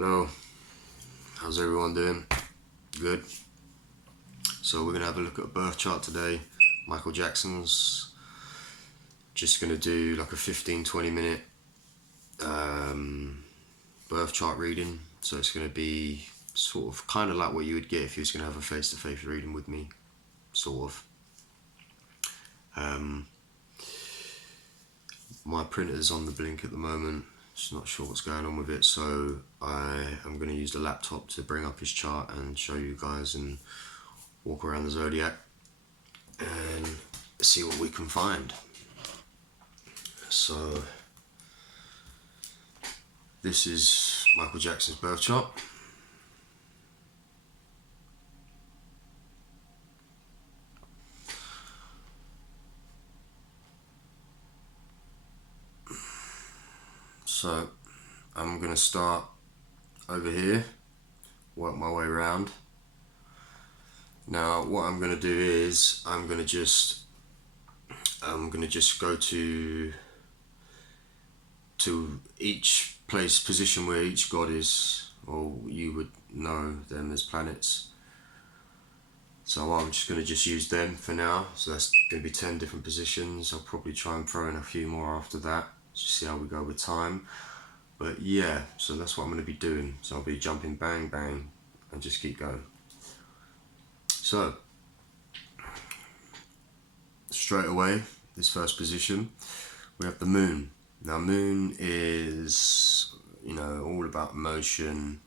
Hello, how's everyone doing? Good. So we're gonna have a look at a birth chart today. Michael Jackson's. Just gonna do like a 15-20 minute birth chart reading. So it's gonna be sort of kind of like what you would get if you was gonna have a face-to-face reading with me, sort of. My printer's on the blink at the moment. Just not sure what's going on with it, so I am going to use the laptop to bring up his chart and show you guys and walk around the zodiac and see what we can find. So this is Michael Jackson's birth chart. So I'm going to start over here, work my way around. Now what I'm going to do is I'm going to just go to each position where each god is, or you would know them as planets. So I'm just going to just use them for now. So that's going to be 10 different positions. I'll probably try and throw in a few more after that, just see how we go with time. But yeah, so that's what I'm going to be doing. So I'll be jumping bang bang and just keep going. So straight away, this first position, we have the moon. Now moon is, all about emotion,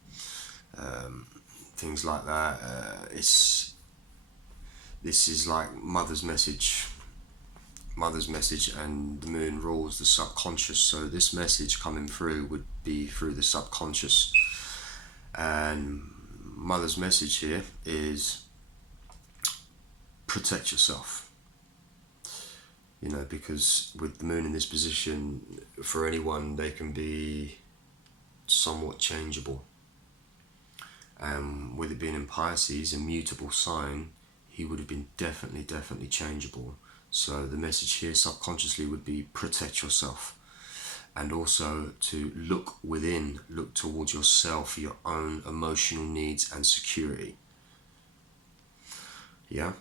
things like that. This is like mother's message, and the moon rules the subconscious. So this message coming through would be through the subconscious. And mother's message here is protect yourself. Because with the moon in this position, for anyone, they can be somewhat changeable. With it being in Pisces, a mutable sign, he would have been definitely changeable. So the message here subconsciously would be protect yourself. And also to look within, look towards yourself, your own emotional needs and security. Yeah?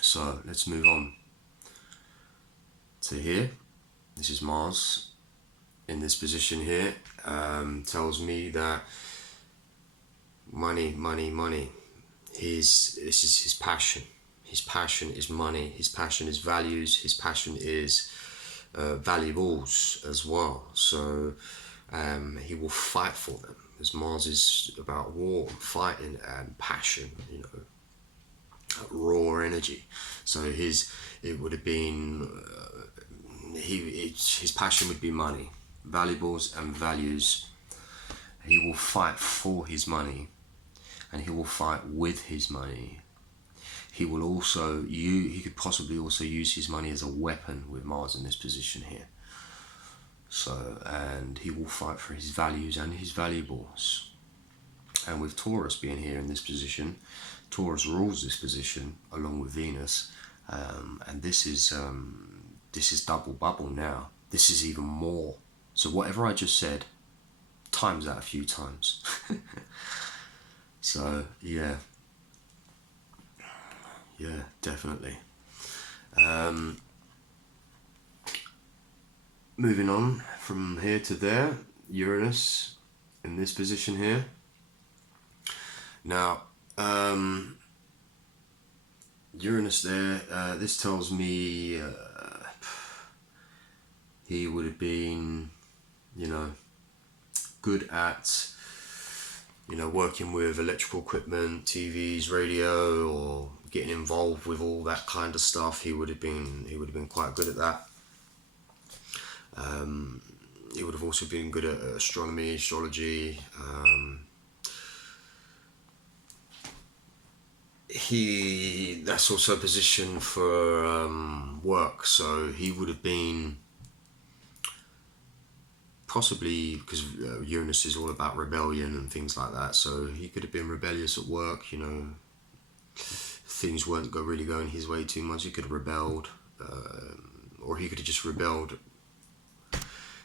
So let's move on to here. This is Mars in this position here. Tells me that money. This is his passion. His passion is money. His passion is values. His passion is valuables as well. So he will fight for them. As Mars is about war, fighting, and passion. Raw energy. So it would have been his passion would be money, valuables and values. He will fight for his money, and he will fight with his money. He will also he could possibly also use his money as a weapon with Mars in this position here. So, and he will fight for his values and his valuables. And with Taurus being here in this position, Taurus rules this position along with Venus, and this is double bubble now. This is even more. So whatever I just said, times that a few times. So yeah, definitely. Moving on from here to there, Uranus in this position here. Now, Uranus there, this tells me he would have been, good at, working with electrical equipment, TVs, radio, or getting involved with all that kind of stuff. He would have been quite good at that. He would have also been good at astronomy, astrology. That's also a position for work, so he would have been possibly, because Uranus is all about rebellion and things like that, so he could have been rebellious at work. Things weren't really going his way too much. He could have rebelled, or he could have just rebelled.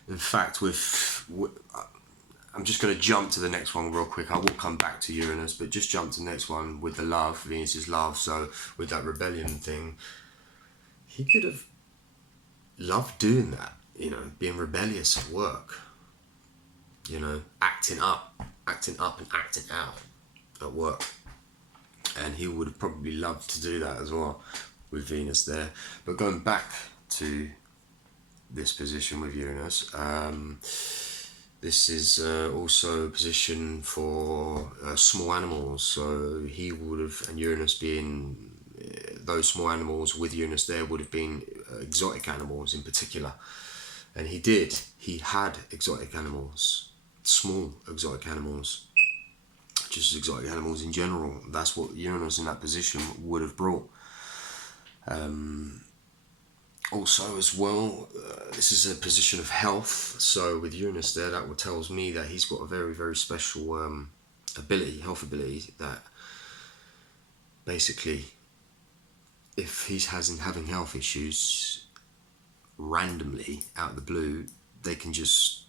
In fact, I'm just going to jump to the next one real quick. I will come back to Uranus, but just jump to the next one with the love, Venus's love. So with that rebellion thing, he could have loved doing that, you know, being rebellious at work, you know, acting up and acting out at work. And he would have probably loved to do that as well with Venus there. But going back to this position with Uranus, this is also a position for small animals. So he would have, and Uranus being those small animals with Uranus there would have been exotic animals in particular. And he had exotic animals, small exotic animals, just exotic animals in general. That's what Uranus in that position would have brought. Also as well, this is a position of health. So with Uranus there, that tells me that he's got a very, very special health ability, that basically if he's having health issues randomly out of the blue, they can just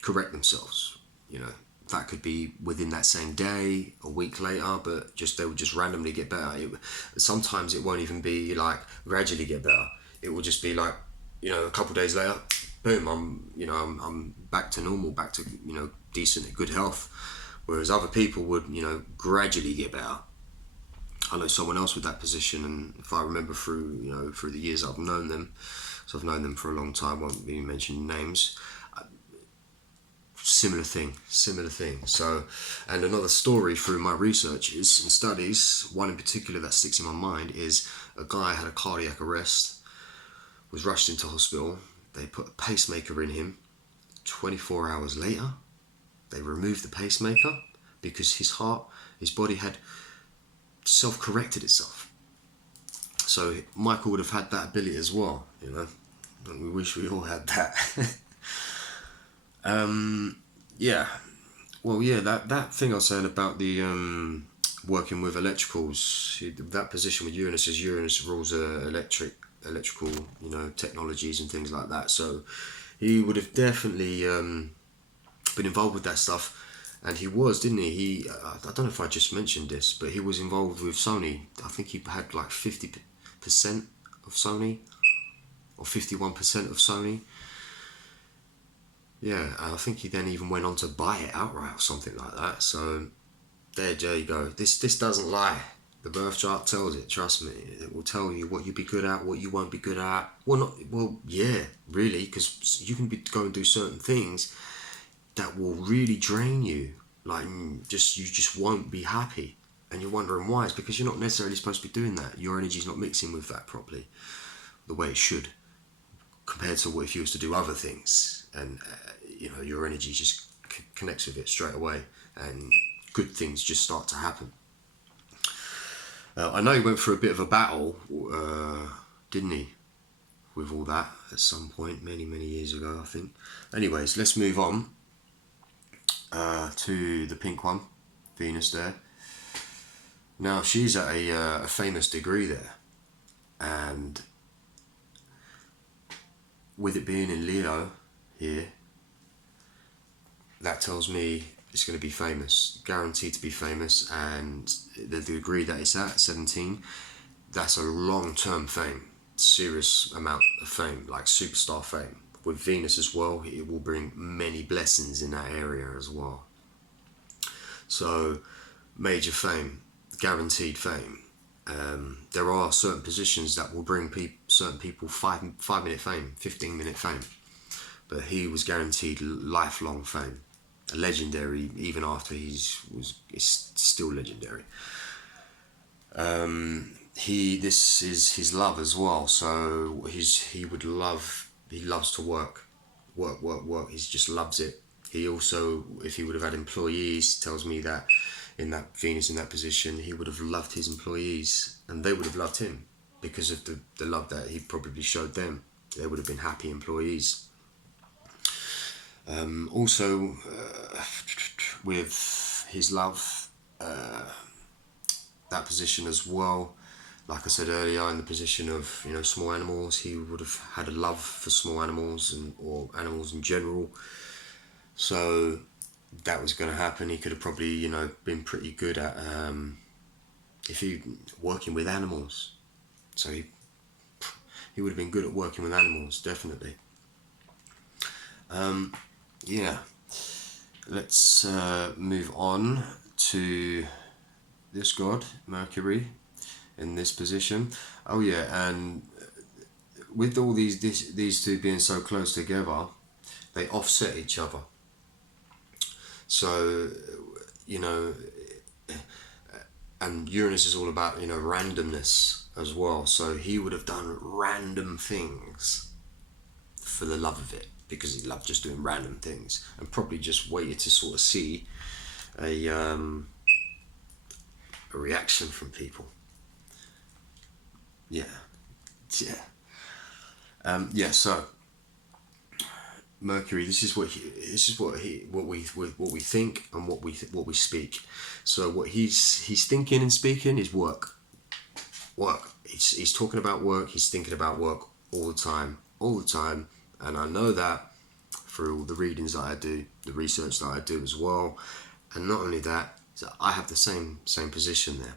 correct themselves, you know. That could be within that same day, a week later, but they would just randomly get better. Sometimes it won't even be like gradually get better. It will just be like, you know, a couple of days later, boom, I'm back to normal, back to, you know, decent, good health. Whereas other people would, you know, gradually get better. I know someone else with that position, and if I remember through the years I've known them, so I've known them for a long time, won't be mentioning names. Similar thing. So, and another story through my researches and studies, one in particular that sticks in my mind, is a guy had a cardiac arrest, was rushed into hospital. They put a pacemaker in him. 24 hours later, they removed the pacemaker because his body had self-corrected itself. So Michael would have had that ability as well, you know, and we wish we all had that. That thing I was saying about the working with electricals, that position with Uranus rules electrical, you know, technologies and things like that. So he would have definitely been involved with that stuff, and he was, didn't he? I don't know if I just mentioned this, but he was involved with Sony. I think he had like 50% of Sony, or 51% of Sony. Yeah, I think he then even went on to buy it outright or something like that. So there you go. This doesn't lie. The birth chart tells it. Trust me, it will tell you what you'll be good at, what you won't be good at. Yeah, really, because you can go and do certain things that will really drain you. Like you just won't be happy, and you're wondering why. It's because you're not necessarily supposed to be doing that. Your energy's not mixing with that properly, the way it should, compared to what if you was to do other things, and you know, your energy just connects with it straight away, and good things just start to happen. I know he went through a bit of a battle, didn't he, with all that at some point, many years ago, I think. Anyways, let's move on to the pink one, Venus there. Now she's at a famous degree there, and with it being in Leo here, that tells me it's going to be famous, guaranteed to be famous. And the degree that it's at, 17, that's a long-term fame, serious amount of fame, like superstar fame. With Venus as well, it will bring many blessings in that area as well. So major fame, guaranteed fame. There are certain positions that will bring certain people 5-minute fame, 15-minute fame, but he was guaranteed lifelong fame. Legendary, even after it's still legendary. This is his love as well. So he loves to work. He just loves it. He also, if he would have had employees, tells me that in that Venus in that position, he would have loved his employees, and they would have loved him because of the love that he probably showed them. They would have been happy employees. Also, with his love, that position as well, like I said earlier, in the position of, you know, small animals, he would have had a love for small animals or animals in general. So that was going to happen. He could have probably, you know, been pretty good at if he working with animals. So he would have been good at working with animals, definitely. Yeah. Let's move on to this god, Mercury, in this position. Oh yeah, and with all these two being so close together, they offset each other. So, you know, and Uranus is all about, you know, randomness as well. So he would have done random things for the love of it, because he loved just doing random things, and probably just waited to sort of see a reaction from people. Yeah, yeah, yeah. So Mercury, what we think and what we speak. So what he's thinking and speaking is work, work. He's talking about work. He's thinking about work all the time, all the time. And I know that through all the readings that I do, the research that I do as well. And not only that, so I have the same position there.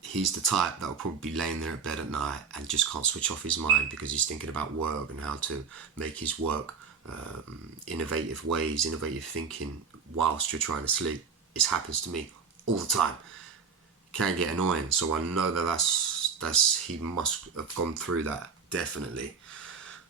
He's the type that will probably be laying there at bed at night and just can't switch off his mind, because he's thinking about work and how to make his work innovative ways, innovative thinking whilst you're trying to sleep. It happens to me all the time. Can get annoying, so I know that that's he must have gone through that, definitely.